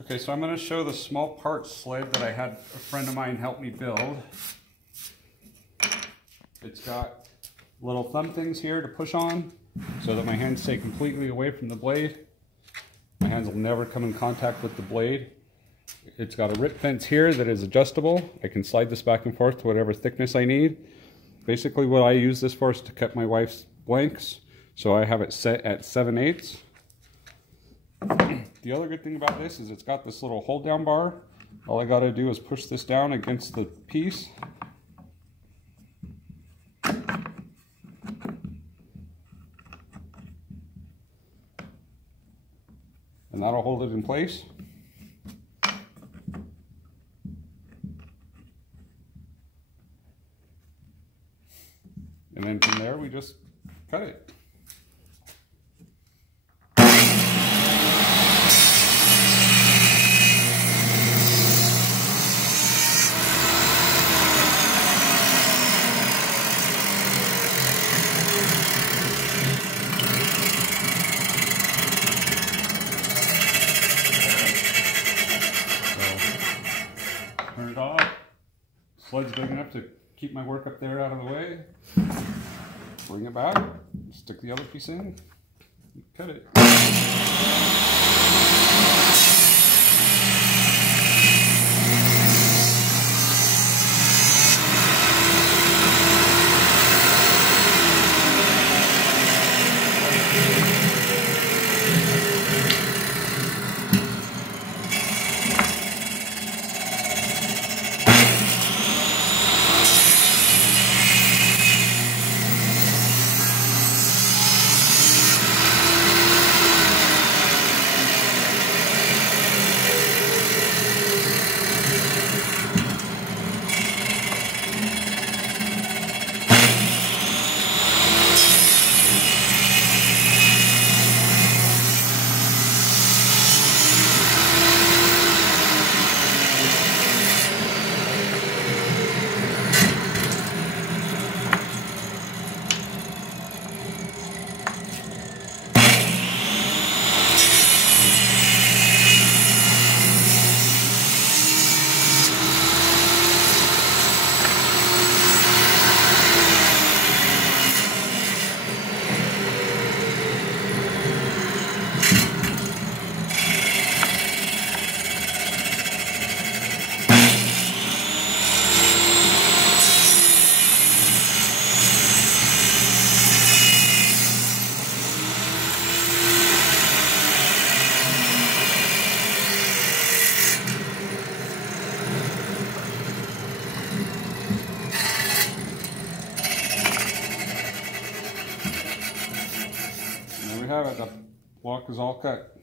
Okay, so I'm going to show the small part sled that I had a friend of mine help me build. It's got little thumb things here to push on so that my hands stay completely away from the blade. My hands will never come in contact with the blade. It's got a rip fence here that is adjustable. I can slide this back and forth to whatever thickness I need. Basically what I use this for is to cut my wife's blanks, so I have it set at 7/8. The other good thing about this is it's got this little hold down bar. All I gotta do is push this down against the piece. And that'll hold it in place. And then from there we just cut it. Turn it off. Sled's big enough to keep my work up there out of the way. Bring it back, stick the other piece in, cut it. There we have it, the block is all cut.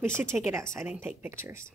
We should take it outside and take pictures.